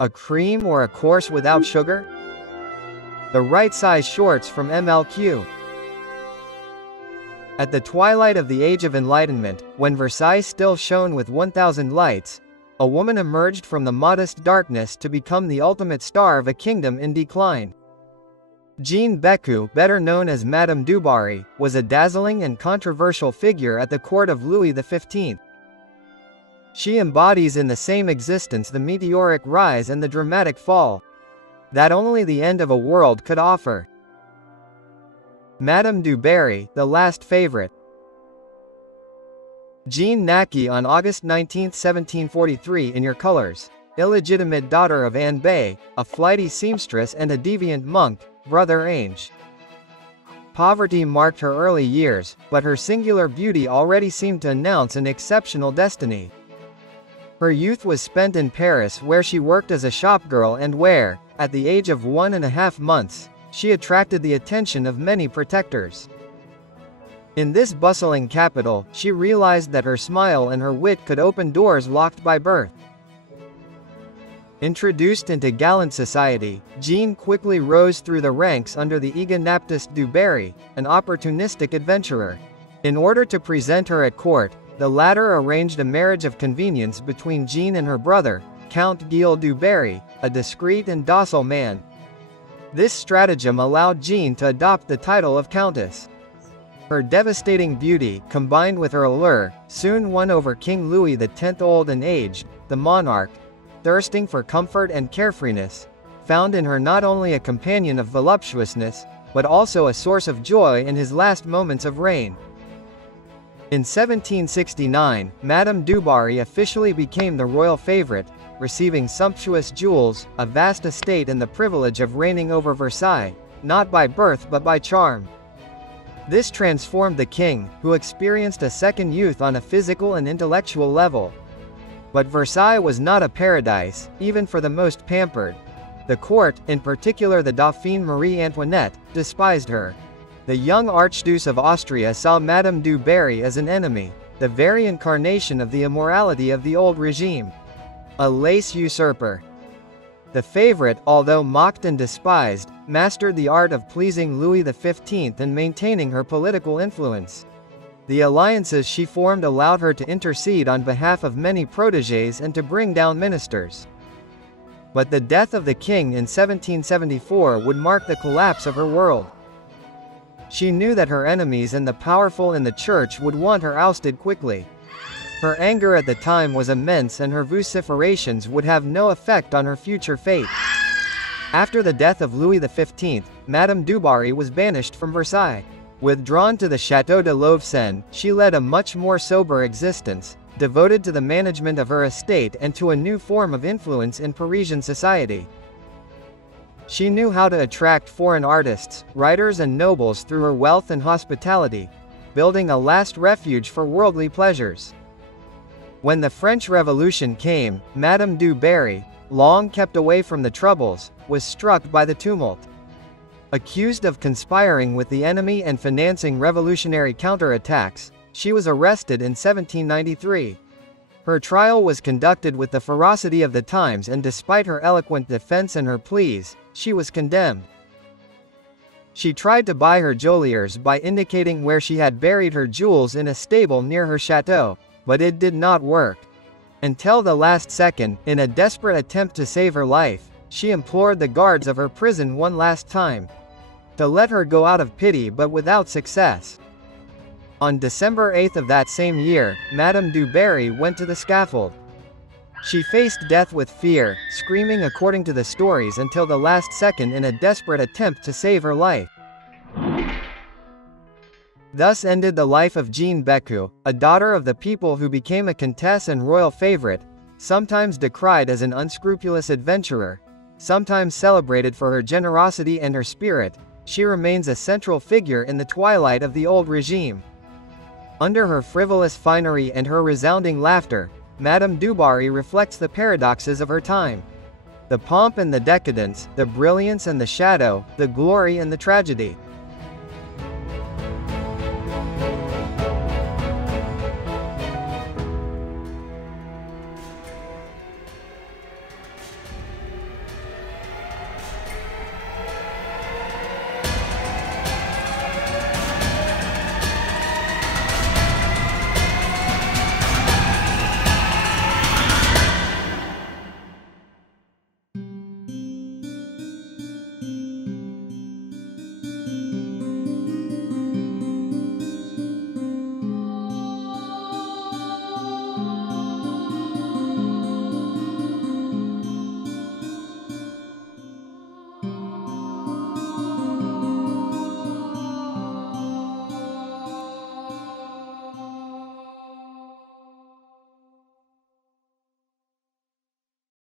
A cream or a course without sugar? The right size shorts from M.L.Q. At the twilight of the Age of Enlightenment, when Versailles still shone with 1,000 lights, a woman emerged from the modest darkness to become the ultimate star of a kingdom in decline. Jeanne Bécu, better known as Madame du Barry, was a dazzling and controversial figure at the court of Louis XV. She embodies in the same existence the meteoric rise and the dramatic fall that only the end of a world could offer. Madame du Barry, the last favorite. Jeanne Bécu on August 19, 1743 in Your Colors, illegitimate daughter of Anne Bécu, a flighty seamstress and a deviant monk, Brother Ange. Poverty marked her early years, but her singular beauty already seemed to announce an exceptional destiny. Her youth was spent in Paris, where she worked as a shopgirl and where, at the age of 1.5 months, she attracted the attention of many protectors. In this bustling capital, she realized that her smile and her wit could open doors locked by birth. Introduced into gallant society, Jeanne quickly rose through the ranks under the egonaptist du Barry, an opportunistic adventurer. In order to present her at court, the latter arranged a marriage of convenience between Jeanne and her brother, Count Gilles du Barry, a discreet and docile man. This stratagem allowed Jeanne to adopt the title of Countess. Her devastating beauty, combined with her allure, soon won over King Louis X. Old and aged, the monarch, thirsting for comfort and carefreeness, found in her not only a companion of voluptuousness, but also a source of joy in his last moments of reign. In 1769, Madame du Barry officially became the royal favorite, receiving sumptuous jewels, a vast estate and the privilege of reigning over Versailles, not by birth but by charm. This transformed the king, who experienced a second youth on a physical and intellectual level. But Versailles was not a paradise, even for the most pampered. The court, in particular the Dauphine Marie Antoinette, despised her. The young Archduke of Austria saw Madame du Barry as an enemy, the very incarnation of the immorality of the old regime. A lace usurper. The favorite, although mocked and despised, mastered the art of pleasing Louis XV and maintaining her political influence. The alliances she formed allowed her to intercede on behalf of many protégés and to bring down ministers. But the death of the king in 1774 would mark the collapse of her world. She knew that her enemies and the powerful in the church would want her ousted quickly. Her anger at the time was immense and her vociferations would have no effect on her future fate. After the death of Louis XV, Madame du Barry was banished from Versailles. Withdrawn to the Château de Louveciennes, she led a much more sober existence, devoted to the management of her estate and to a new form of influence in Parisian society. She knew how to attract foreign artists, writers and nobles through her wealth and hospitality, building a last refuge for worldly pleasures. When the French Revolution came, Madame du Barry, long kept away from the troubles, was struck by the tumult. Accused of conspiring with the enemy and financing revolutionary counterattacks, she was arrested in 1793. Her trial was conducted with the ferocity of the times and despite her eloquent defense and her pleas, she was condemned. She tried to buy her geôliers by indicating where she had buried her jewels in a stable near her chateau, but it did not work. Until the last second, in a desperate attempt to save her life, she implored the guards of her prison one last time to let her go out of pity, but without success. On December 8 of that same year, Madame du Barry went to the scaffold. She faced death with fear, screaming according to the stories until the last second in a desperate attempt to save her life. Thus ended the life of Jeanne Bécu, a daughter of the people who became a countess and royal favorite, sometimes decried as an unscrupulous adventurer, sometimes celebrated for her generosity and her spirit. She remains a central figure in the twilight of the old regime. Under her frivolous finery and her resounding laughter, Madame du Barry reflects the paradoxes of her time. The pomp and the decadence, the brilliance and the shadow, the glory and the tragedy.